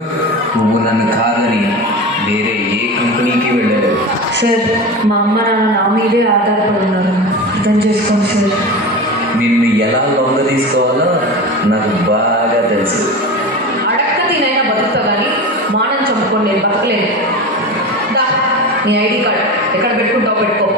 నువ్వు నన్ను కాదని వేరే ఏ కంపెనీకి వెళ్ళలేదు. సార్, మా అమ్మ నాన్న నా మీదే ఆధారపడి ఉన్నారు, అర్థం చేసుకోండి సార్. నిన్ను ఎలా లొంగ తీసుకోవాలో నాకు బాగా తెలుసు. అడక్క తినైనా బతుకుతా కానీ మానం చంపుకొని నేను బతకలేదు. దా, నీ ఐడి కార్డ్ ఎక్కడ పెట్టుకుంటావు పెట్టుకో.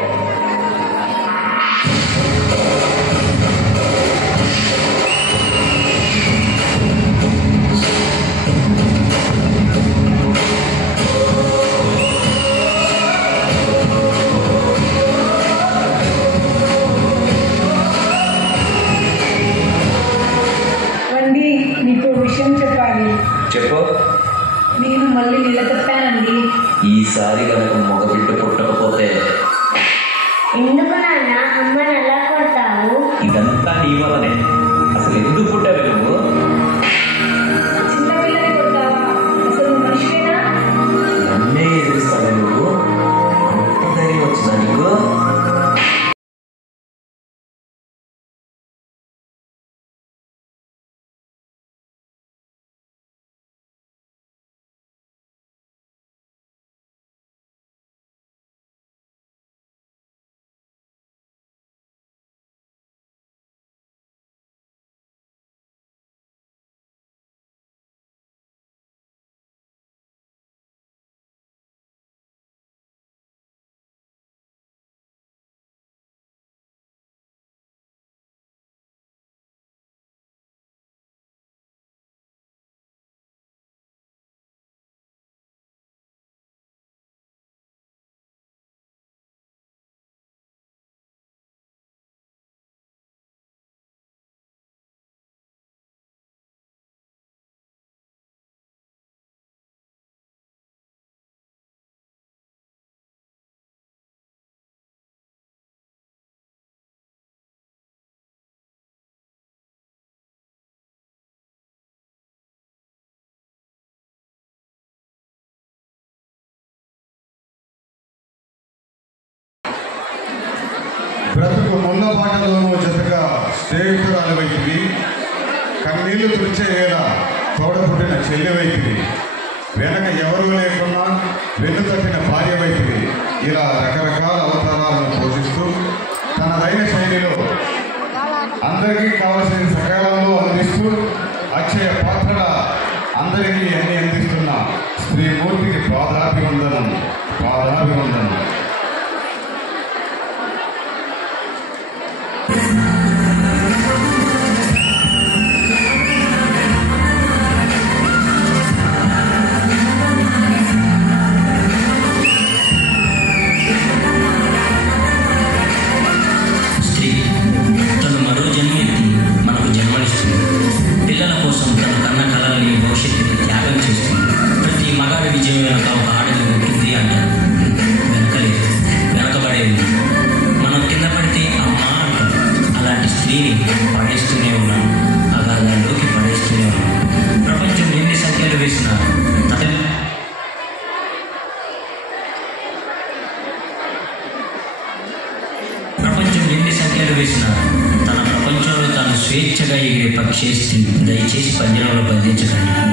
నీకు విషయం చెప్పాలి. చెప్పు. నేను మళ్ళీ నిలదప్పానండి. ఈసారి కనుక మగబిడ్డ పుట్టకపోతే ఎందుకు నాన్న అమ్మని ఎలా కొడతావు? ఇదంతా నీ వల్లనే. అసలు ఎందుకు పుట్టావు నువ్వు? చిన్నపిల్లని కొడతావా? అసలు మనిషివేనా? నన్నే ఎదురుస్తావు నువ్వు? అంత ధైర్యం వచ్చిందా నీకు? బ్రతుకు ముళ్ళ పాటలోనూ జతగా స్నేహితురాలు వైపువి, కన్నీళ్లు తుడిచేలా తోడపుట్టిన చెల్లి వైపువి, వెనక ఎవరూ లేకున్నా వెన్ను తట్టిన భార్య వైపువి, ఇలా రకరకాల అవతారాలను పోషిస్తూ తనదైన శైలిలో అందరికీ కావలసిన సకాలంలో అందిస్తూ అక్షయ పాత్రల అందరికీ అన్ని అందిస్తున్న శ్రీమూర్తికి పాదాభివందనం. పిల్లల కోసం తన కన్న కళలని భవిష్యత్తుని త్యాగం చేస్తుంది. ప్రతి మగాడి విజయం వెనక ఒక ఆడది ఉంటుంది అంటారు. వెనకబడేది మనం కింద పడితే అమ్మ అంటాం. అలాంటి స్త్రీని పడేస్తూనే ఉన్నాం, అగాధాల్లోకి పడేస్తూనే ఉన్నాం. ప్రపంచం ఎన్ని సంఖ్యలు వేసినా తన ప్రపంచంలో తాను స్వేచ్ఛగా ఎగిరే పక్షి. దయచేసి పంజరంలో బంధించకండి.